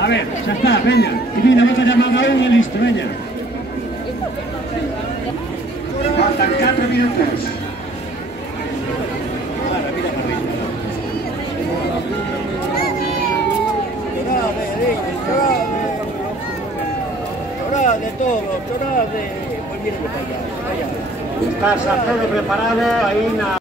A ver, ya está, venga. Divina, vas a llamar a uno y listo, venga. Faltan 4 minutos. Llorad de todo, llorad de... Pues mire, vaya. Estás a todo preparado, ahí